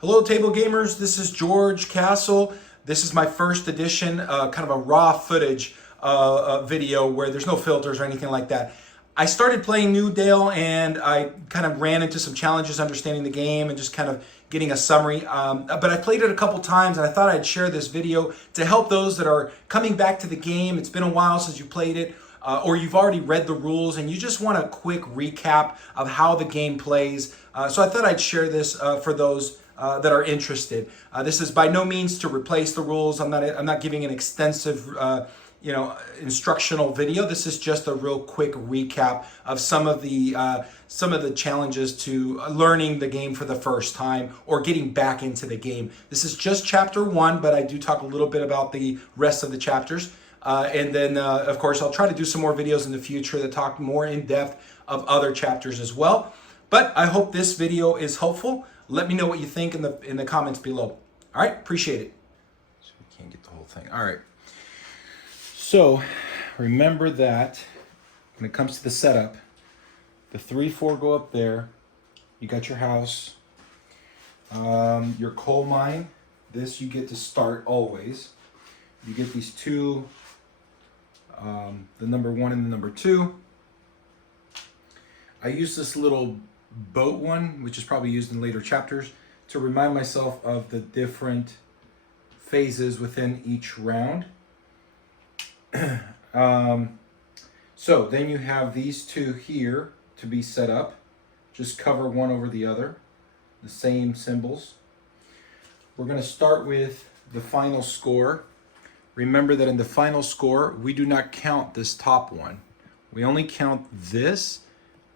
Hello table gamers, this is George Castle. This is my first edition, kind of a raw footage video where there's no filters or anything like that. I started playing Newdale and I kind of ran into some challenges understanding the game and just kind of getting a summary. But I played it a couple times and I thought I'd share this video to help those that are coming back to the game. It's been a while since you played it. Or you've already read the rules and you just want a quick recap of how the game plays. So I thought I'd share this for those that are interested. This is by no means to replace the rules. I'm not giving an extensive instructional video. This is just a real quick recap of some of the challenges to learning the game for the first time or getting back into the game. This is just chapter 1, but I do talk a little bit about the rest of the chapters. And then, of course, I'll try to do some more videos in the future that talk more in depth of other chapters as well. But I hope this video is helpful. Let me know what you think in the comments below. All right, appreciate it. So we can't get the whole thing. All right. So remember that when it comes to the setup, the 3-4 go up there. You got your house, your coal mine. This you get to start always. You get these two. The number 1 and the number 2. I use this little boat one, which is probably used in later chapters, to remind myself of the different phases within each round. So then you have these two here to be set up. Just cover one over the other, the same symbols. We're going to start with the final score. Remember that in the final score, we do not count this top one. We only count this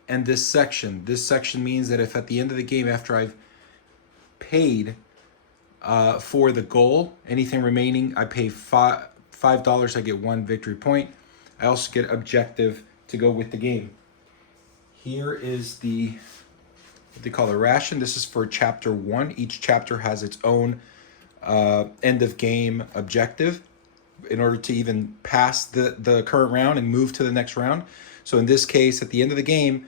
and this section. This section means that if at the end of the game, after I've paid for the goal, anything remaining, I pay $5, I get 1 victory point. I also get objective to go with the game. Here is what they call the ration. This is for chapter 1. Each chapter has its own end of game objective in order to even pass the current round and move to the next round. So in this case, at the end of the game,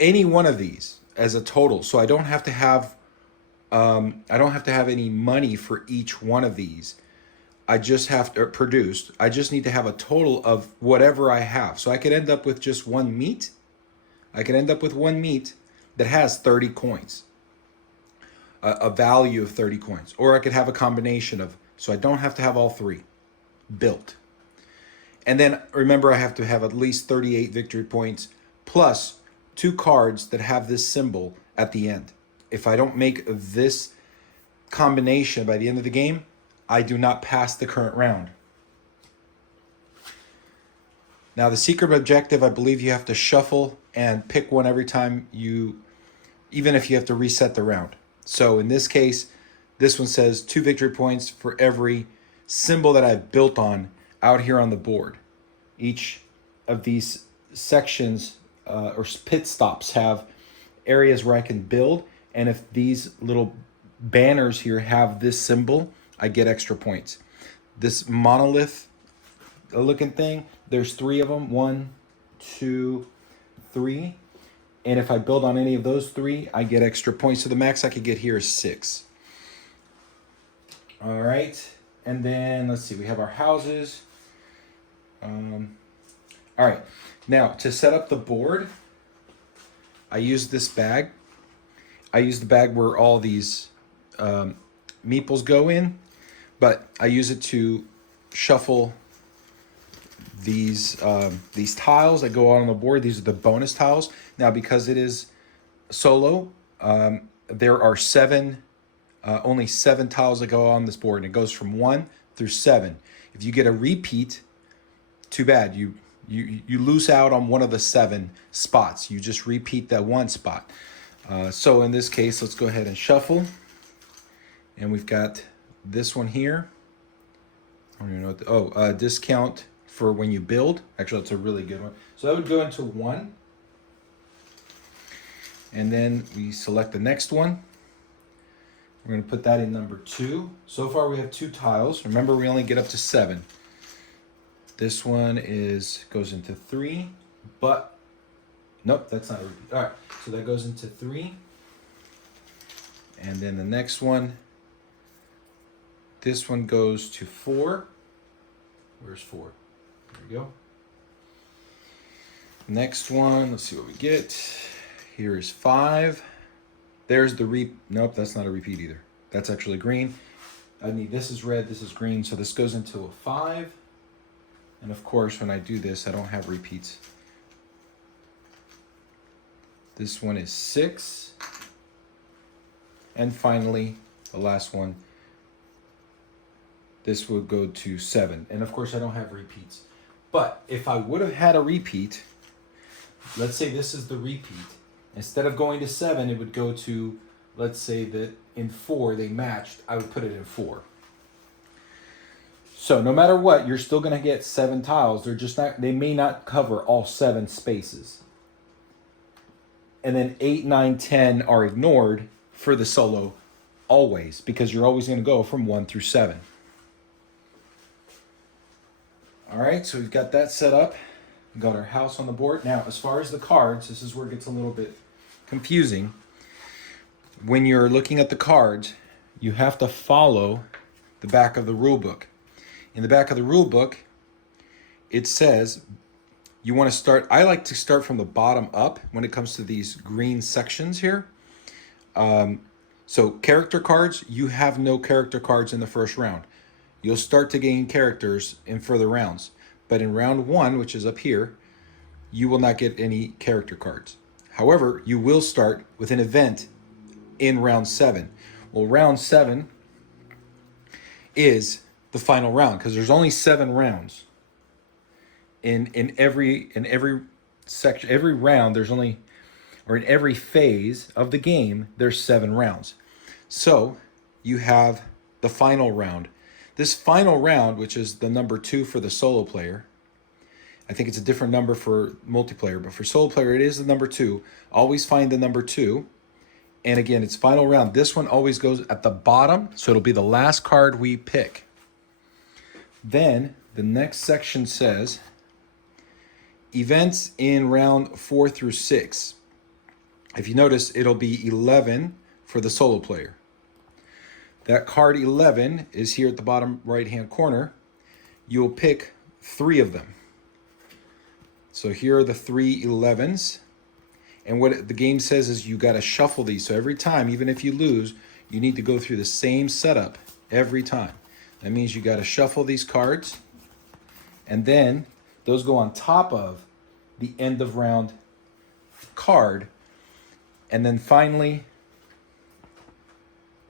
any one of these as a total. So I don't have to have any money for each one of these. I just have to produce. I just need to have a total of whatever I have. So I could end up with just one meat. I could end up with one meat that has 30 coins, a value of 30 coins, or I could have a combination of. So I don't have to have all 3 built. And then remember, I have to have at least 38 victory points plus 2 cards that have this symbol at the end. If I don't make this combination by the end of the game, I do not pass the current round. Now the secret objective, I believe you have to shuffle and pick one every time even if you have to reset the round. So in this case, this one says 2 victory points for every symbol that I've built on out here on the board. Each of these sections or pit stops have areas where I can build. And if these little banners here have this symbol, I get extra points. This monolith looking thing, there's 3 of them. 1, 2, 3. And if I build on any of those 3, I get extra points. So the max I could get here is 6. All right, and then let's see, we have our houses. All right, now to set up the board, I use this bag. I use the bag where all these meeples go in, but I use it to shuffle these tiles that go out on the board. These are the bonus tiles. Now, because it is solo, there are only 7 tiles that go on this board, and it goes from 1 through 7. If you get a repeat, too bad. You lose out on one of the 7 spots. You just repeat that 1 spot. So in this case, let's go ahead and shuffle. And we've got this one here. I don't even know what discount for when you build. Actually, that's a really good one. So that would go into 1. And then we select the next one. We're going to put that in number 2. So far we have 2 tiles. Remember, we only get up to 7. This one goes into 3, but nope, that's not a repeat. All right, so that goes into 3. And then the next one, this one goes to 4. Where's 4? There we go. Next one, let's see what we get. Here is 5. There's the nope, that's not a repeat either. That's actually green. This is red, this is green, so this goes into a 5. And of course, when I do this, I don't have repeats. This one is 6. And finally, the last one, this will go to 7. And of course, I don't have repeats. But if I would have had a repeat, let's say this is the repeat. Instead of going to 7, it would go to, let's say that in 4 they matched, I would put it in 4. So no matter what, you're still going to get 7 tiles. They may not cover all 7 spaces. And then 8, 9, 10 are ignored for the solo always, because you're always going to go from 1 through 7. All right, so we've got that set up. We've got our house on the board. Now, as far as the cards, this is where it gets a little bit confusing. When you're looking at the cards, you have to follow the back of the rule book. In the back of the rule book, it says you want to start, I like to start from the bottom up when it comes to these green sections here. So character cards, you have no character cards in the first round. You'll start to gain characters in further rounds. But in round 1, which is up here, you will not get any character cards. However, you will start with an event in round 7. Well, round 7 is the final round because there's only 7 rounds. In every section, every round, there's only, or in every phase of the game, there's 7 rounds. So you have the final round. This final round, which is the number 2 for the solo player, I think it's a different number for multiplayer, but for solo player, it is the number 2. Always find the number 2. And again, it's final round. This one always goes at the bottom, so it'll be the last card we pick. Then the next section says events in round 4 through 6. If you notice, it'll be 11 for the solo player. That card 11 is here at the bottom right-hand corner. You'll pick 3 of them. So here are the 3 11s. And what the game says is you got to shuffle these. So every time, even if you lose, you need to go through the same setup every time. That means you got to shuffle these cards. And then those go on top of the end of round card. And then finally,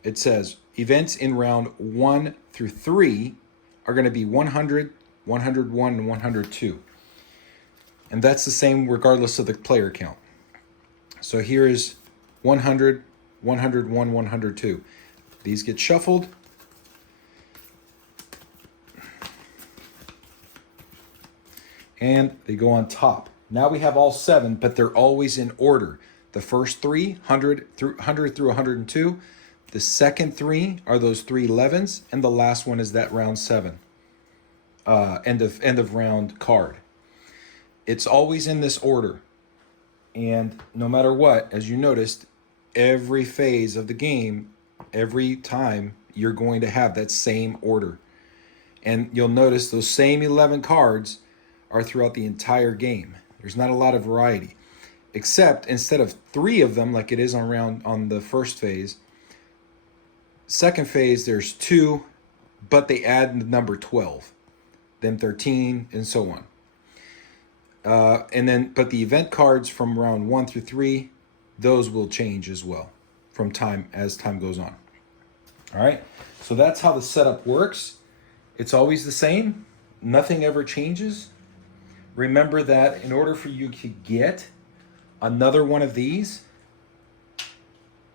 it says events in round 1 through 3 are going to be 100, 101, and 102. And that's the same regardless of the player count. So here is 100, 101, 102. These get shuffled. And they go on top. Now we have all 7, but they're always in order. The first 3, 100 through 102. The second 3 are those 3 11s, and the last one is that round 7, end of round card. It's always in this order, and no matter what, as you noticed, every phase of the game, every time you're going to have that same order, and you'll notice those same 11 cards are throughout the entire game. There's not a lot of variety, except instead of 3 of them like it is on the first phase. Second phase, there's 2, but they add the number 12, then 13, and so on. But the event cards from round 1 through 3, those will change as well as time goes on. All right, so that's how the setup works. It's always the same. Nothing ever changes. Remember that in order for you to get another one of these,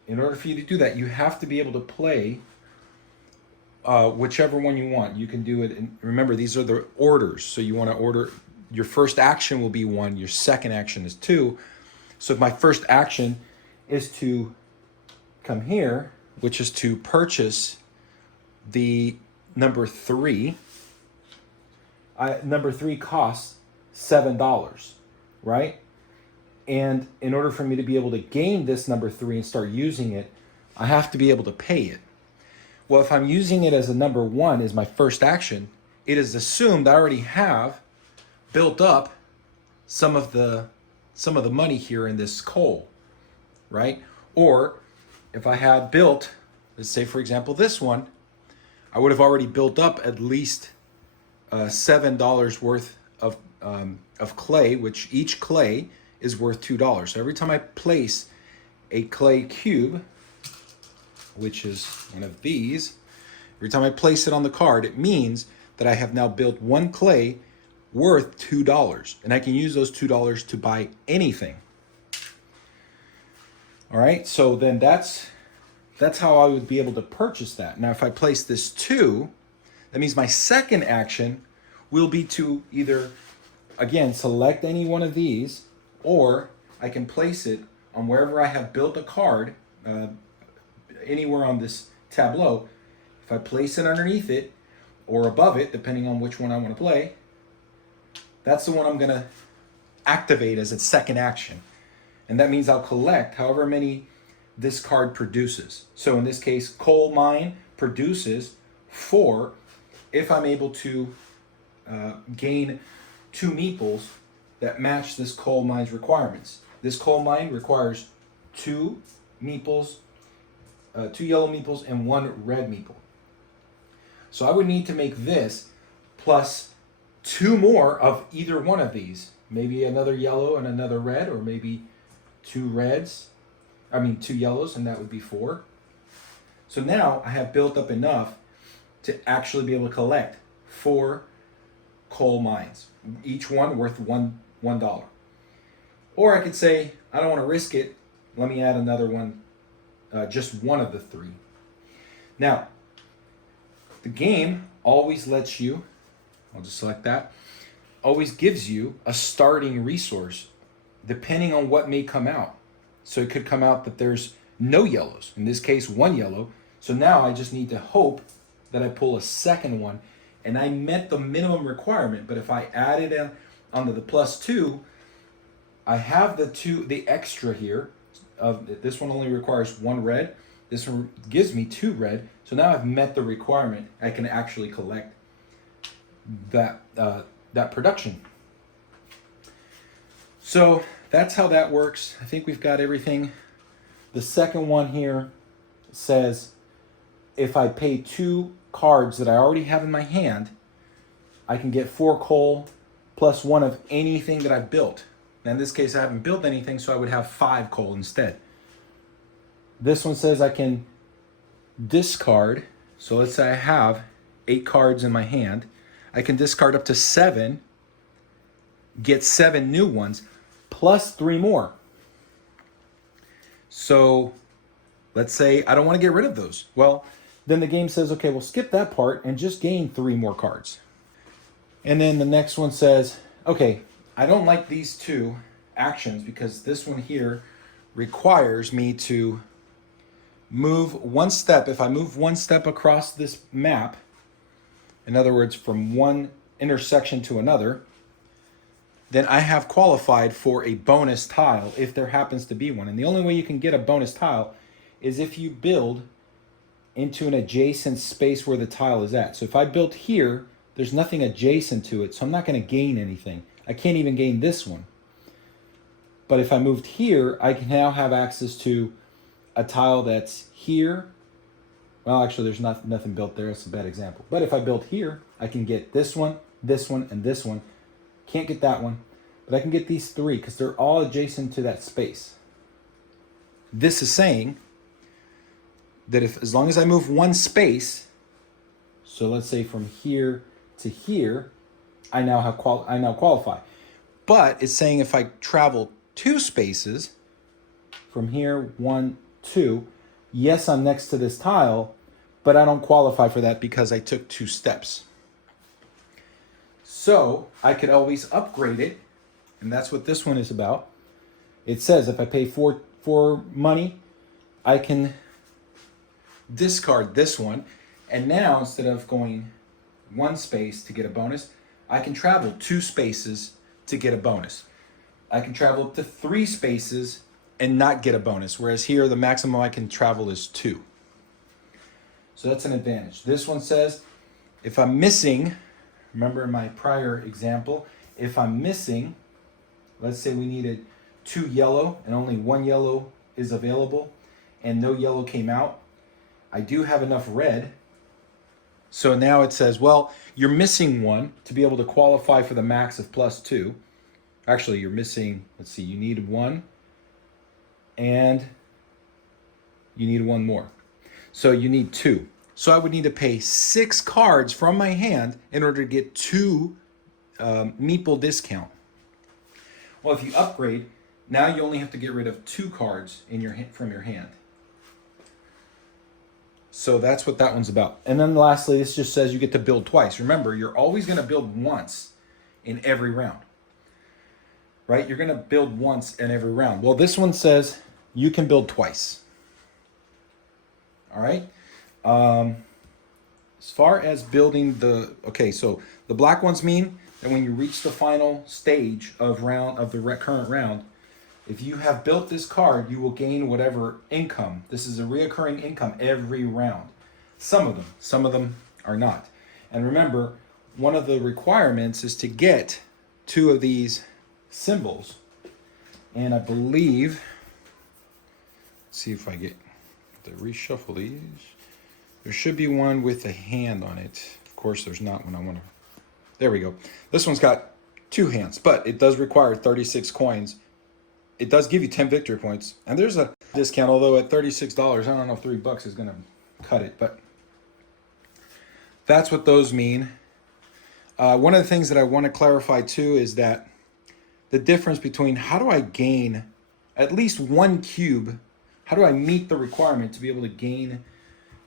in order for you to do that, you have to be able to play whichever one you want. You can do it. And remember, these are the orders. So you want to order, your first action will be 1. Your second action is 2. So if my first action is to come here, which is to purchase the number 3. Number 3 costs $7, right? And in order for me to be able to gain this number 3 and start using it, I have to be able to pay it. Well, if I'm using it as a number 1 as my first action, it is assumed I already have built up some of the money here in this coal, right? Or if I had built, let's say for example this one, I would have already built up at least $7 worth of clay, which each clay is worth $2. So every time I place a clay cube, which is one of these, every time I place it on the card, it means that I have now built one clay worth $2, and I can use those $2 to buy anything. All right, so then that's how I would be able to purchase that. Now, if I place this 2, that means my second action will be to either, again, select any one of these, or I can place it on wherever I have built a card, anywhere on this tableau. If I place it underneath it or above it, depending on which one I want to play, that's the one I'm going to activate as its second action. And that means I'll collect however many this card produces. So in this case, coal mine produces 4 if I'm able to gain 2 meeples that match this coal mine's requirements. This coal mine requires 2 meeples, 2 yellow meeples and 1 red meeple. So I would need to make this plus 2 more of either one of these. Maybe another yellow and another red, or maybe 2 yellows, and that would be 4. So now I have built up enough to actually be able to collect 4 coal mines, each one worth $1. Or I could say, I don't want to risk it. Let me add another one, just one of the 3. Now, the game always lets you, I'll just select that, always gives you a starting resource depending on what may come out. So it could come out that there's no yellows, in this case 1 yellow. So now I just need to hope that I pull a second one, and I met the minimum requirement. But if I added onto the +2, I have the extra here. This one only requires 1 red. This one gives me 2 red. So now I've met the requirement. I can actually collect that production. So that's how that works. I think we've got everything. The second one here says if I pay 2 cards that I already have in my hand, I can get 4 coal plus 1 of anything that I've built. Now in this case I haven't built anything, so I would have 5 coal instead. This one says I can discard, so let's say I have 8 cards in my hand. I can discard up to 7, get 7 new ones, plus 3 more. So let's say I don't want to get rid of those. Well, then the game says, okay, we'll skip that part and just gain 3 more cards. And then the next one says, okay, I don't like these 2 actions because this one here requires me to move 1 step. If I move 1 step across this map, in other words, from one intersection to another, then I have qualified for a bonus tile if there happens to be one. And the only way you can get a bonus tile is if you build into an adjacent space where the tile is at. So if I built here, there's nothing adjacent to it, so I'm not going to gain anything. I can't even gain this one. But if I moved here, I can now have access to a tile that's here. Well, actually, there's nothing built there. That's a bad example. But if I built here, I can get this one, and this one. Can't get that one, but I can get these 3 because they're all adjacent to that space. This is saying that as long as I move 1 space, so let's say from here to here, I now qualify. But it's saying if I travel 2 spaces, from here 1, 2, yes, I'm next to this tile, but I don't qualify for that because I took 2 steps. So I could always upgrade it, and that's what this one is about. It says if I pay 4 money, I can discard this one, and now instead of going 1 space to get a bonus, I can travel 2 spaces to get a bonus. I can travel up to 3 spaces and not get a bonus. Whereas here, the maximum I can travel is 2. So that's an advantage. This one says, if I'm missing, remember in my prior example, if I'm missing, let's say we needed 2 yellow and only 1 yellow is available and no yellow came out, I do have enough red. So now it says, well, you're missing 1 to be able to qualify for the max of +2. Actually, you're missing, let's see, you need 1 and you need 1 more. So you need 2. So I would need to pay 6 cards from my hand in order to get 2 meeple discount. Well, if you upgrade, now you only have to get rid of 2 cards in your from your hand. So that's what that one's about. And then lastly, this just says you get to build twice. Remember, you're always going to build once in every round. Right? You're going to build once in every round. Well, this one says you can build twice. All right? As far as building okay, so the black ones mean that when you reach the final stage of the current round, if you have built this card, you will gain whatever income. This is a reoccurring income every round. Some of them are not. And remember, one of the requirements is to get 2 of these symbols. And I believe, let's see if I get to reshuffle these. There should be one with a hand on it. Of course, there's not one. I want to. There we go. This one's got 2 hands, but it does require 36 coins. It does give you 10 victory points, and there's a discount. Although at $36, I don't know if $3 is going to cut it, but that's what those mean. One of the things that I want to clarify too is that the difference between how do I gain at least 1 cube? How do I meet the requirement to be able to gain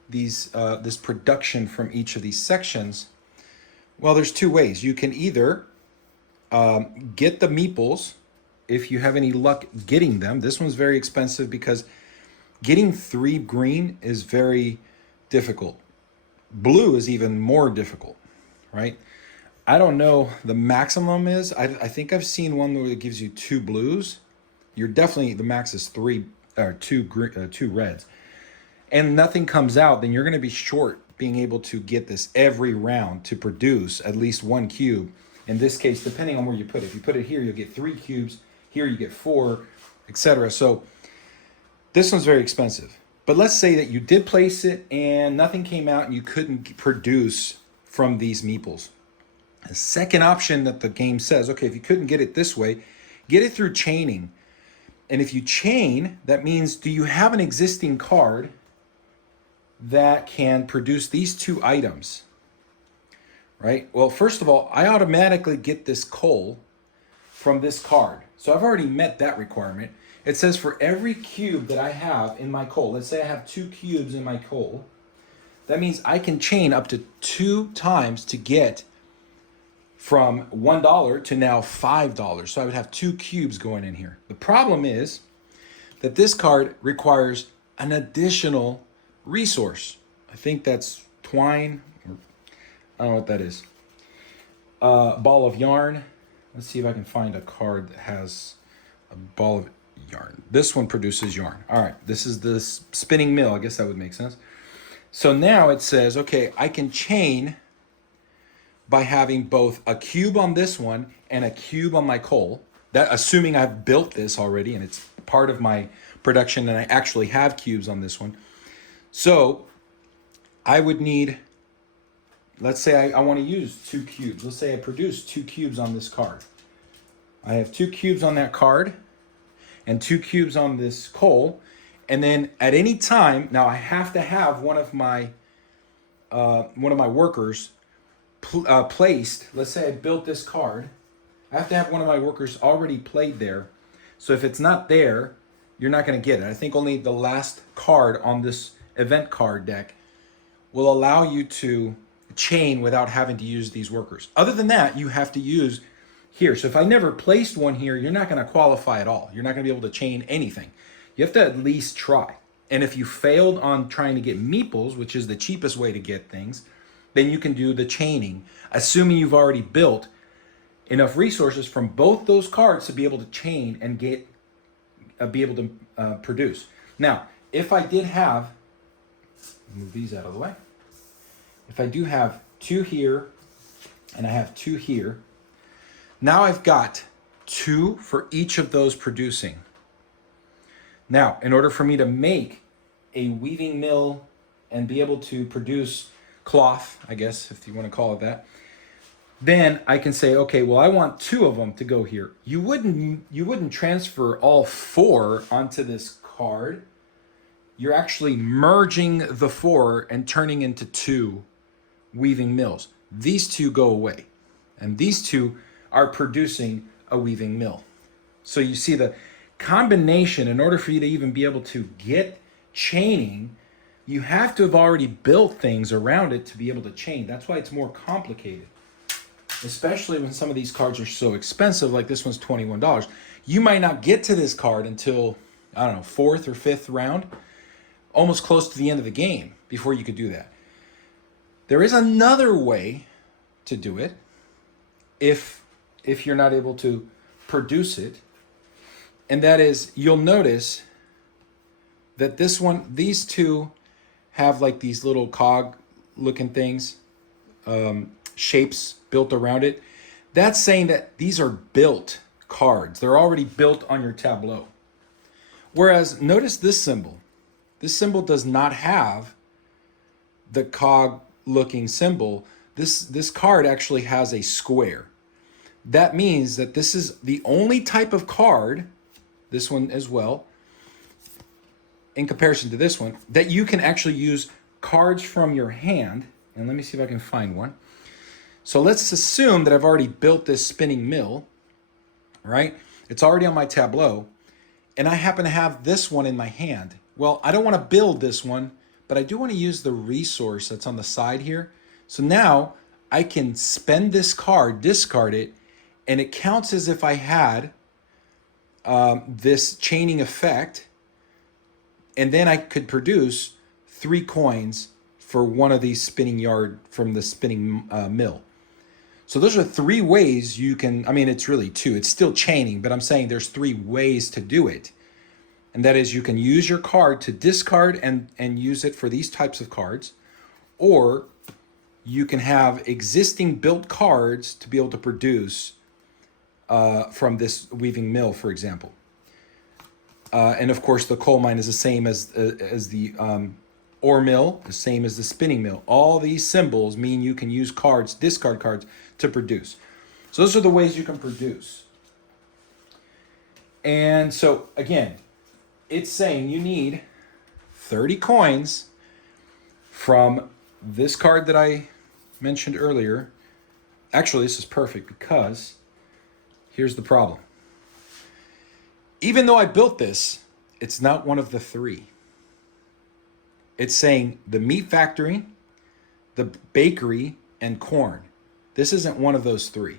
these this production from each of these sections? Well, there's 2 ways. You can either get the meeples if you have any luck getting them. This one's very expensive because getting 3 green is very difficult. Blue is even more difficult, right? I don't know the maximum is. I think I've seen one where it gives you 2 blues. You're definitely, the max is 2 reds. And nothing comes out, then you're going to be short being able to get this every round to produce at least 1 cube. In this case, depending on where you put it. If you put it here, you'll get 3 cubes. Here you get 4, etc. So this one's very expensive. But let's say that you did place it and nothing came out and you couldn't produce from these meeples. The second option that the game says, okay, if you couldn't get it this way, get it through chaining. And if you chain, that means, do you have an existing card that can produce these 2 items? Right? Well, first of all, I automatically get this coal from this card. So I've already met that requirement. It says for every cube that I have in my coal, let's say I have 2 cubes in my coal, that means I can chain up to 2 times to get from $1 to now $5. So I would have 2 cubes going in here. The problem is that this card requires an additional resource. I think that's twine. I don't know what that is. Ball of yarn. Let's see if I can find a card that has a ball of yarn. This one produces yarn. All right, this is the spinning mill. I guess that would make sense. So now it says, okay, I can chain by having both a cube on this one and a cube on my coal. That, assuming I've built this already and it's part of my production and I actually have cubes on this one. So I would need, let's say I want to use 2 cubes. Let's say I produce 2 cubes on this card. I have 2 cubes on that card and 2 cubes on this coal. And then at any time, now I have to have one of my workers placed. Let's say I built this card. I have to have one of my workers already played there. So if it's not there, you're not going to get it. I think only the last card on this event card deck will allow you to chain without having to use these workers. Other than that, you have to use here. So if I never placed one here, you're not going to qualify at all. You're not going to be able to chain anything. You have to at least try. And if you failed on trying to get meeples, which is the cheapest way to get things, then you can do the chaining, assuming you've already built enough resources from both those cards to be able to chain and get be able to produce. Now, if I did have, move these out of the way. If I do have 2 here and I have 2 here, now I've got 2 for each of those producing. Now, in order for me to make a weaving mill and be able to produce cloth, I guess, if you want to call it that, then I can say, okay, well, I want 2 of them to go here. You wouldn't transfer all 4 onto this card. You're actually merging the 4 and turning into 2 weaving mills. These 2 go away, and these 2 are producing a weaving mill. So you see the combination. In order for you to even be able to get chaining, you have to have already built things around it to be able to chain. That's why it's more complicated, especially when some of these cards are so expensive, like this one's $21. You might not get to this card until, I don't know, 4th or 5th round, almost close to the end of the game before you could do that. There is another way to do it if you're not able to produce it, and that is, you'll notice that these 2 have like these little cog looking things, shapes built around it. That's saying that these are built cards. They're already built on your tableau. Whereas notice this symbol. This symbol does not have the cog looking symbol. This card actually has a square. That means that this is the only type of card, this one as well, in comparison to this one, that you can actually use cards from your hand. And let me see if I can find one. So let's assume that I've already built this spinning mill, right? It's already on my tableau, and I happen to have this one in my hand. Well, I don't want to build this one, but I do want to use the resource that's on the side here. So now I can spend this card, discard it, and it counts as if I had this chaining effect, and then I could produce 3 coins for one of these spinning yard from the spinning mill. So those are 3 ways you can, I mean, it's really 2. It's still chaining, but I'm saying there's 3 ways to do it. And that is, you can use your card to discard and use it for these types of cards, or you can have existing built cards to be able to produce from this weaving mill, for example. And of course, the coal mine is the same as the ore mill, the same as the spinning mill. All these symbols mean you can use cards, discard cards, to produce. So those are the ways you can produce. And so again, it's saying you need 30 coins from this card that I mentioned earlier. Actually, this is perfect because here's the problem. Even though I built this, it's not one of the 3. It's saying the meat factory, the bakery, and corn. This isn't one of those 3.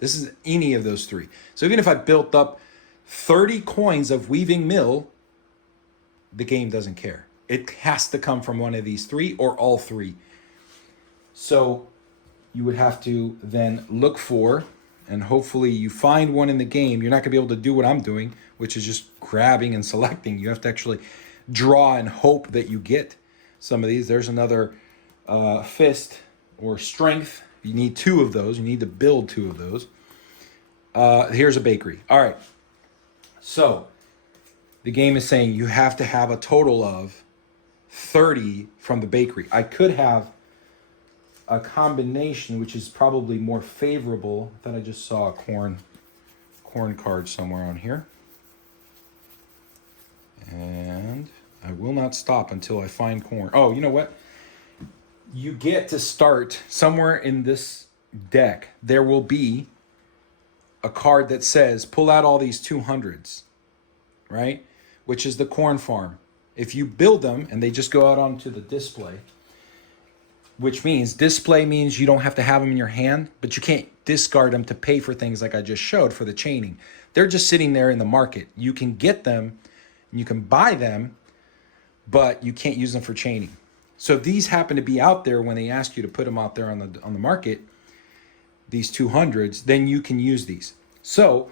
This is any of those 3. So even if I built up 30 coins of weaving mill, the game doesn't care. It has to come from one of these 3 or all 3. So you would have to then look for, and hopefully you find one in the game. You're not going to be able to do what I'm doing, which is just grabbing and selecting. You have to actually draw and hope that you get some of these. There's another fist or strength. You need 2 of those. You need to build 2 of those. Here's a bakery. All right. So the game is saying you have to have a total of 30 from the bakery. I could have a combination, which is probably more favorable. I thought I just saw a corn card somewhere on here. And I will not stop until I find corn. Oh, you know what? You get to start somewhere in this deck. There will be a card that says, pull out all these 200s, right? Which is the corn farm. If you build them and they just go out onto the display, which means display means you don't have to have them in your hand, but you can't discard them to pay for things like I just showed for the chaining. They're just sitting there in the market. You can get them, and you can buy them, but you can't use them for chaining. So if these happen to be out there when they ask you to put them out there on the market, these 200s, then you can use these. So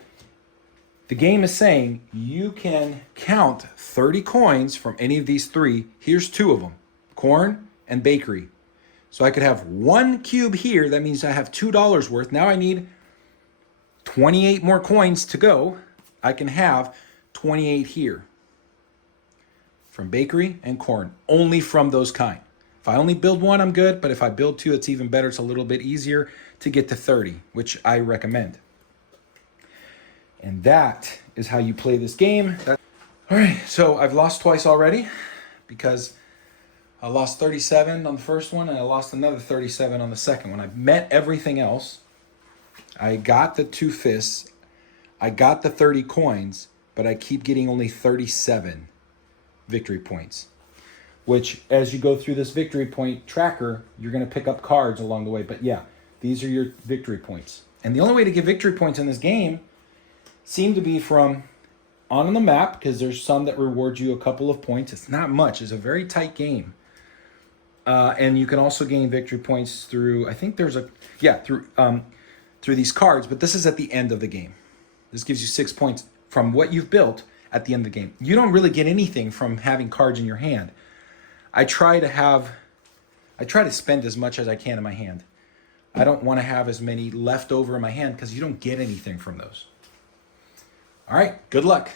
The game is saying you can count 30 coins from any of these three. Here's two of them, corn and bakery. So I could have one cube here. That means I have $2 worth. Now I need 28 more coins to go. I can have 28 here from bakery and corn, only from those kind. If I only build one, I'm good. But if I build two, it's even better. It's a little bit easier to get to 30, which I recommend. And that is how you play this game. All right, so I've lost twice already because I lost 37 on the first one and I lost another 37 on the second one. I've met everything else. I got the 2 fists. I got the 30 coins, but I keep getting only 37 victory points, which as you go through this victory point tracker, you're going to pick up cards along the way. But yeah, these are your victory points. And the only way to get victory points in this game seem to be from on the map, because there's some that reward you a couple of points. It's not much. It's a very tight game. And you can also gain victory points through, I think there's through these cards, but this is at the end of the game. This gives you 6 points from what you've built at the end of the game. You don't really get anything from having cards in your hand. I try to spend as much as I can in my hand. I don't want to have as many left over in my hand because you don't get anything from those. All right, good luck.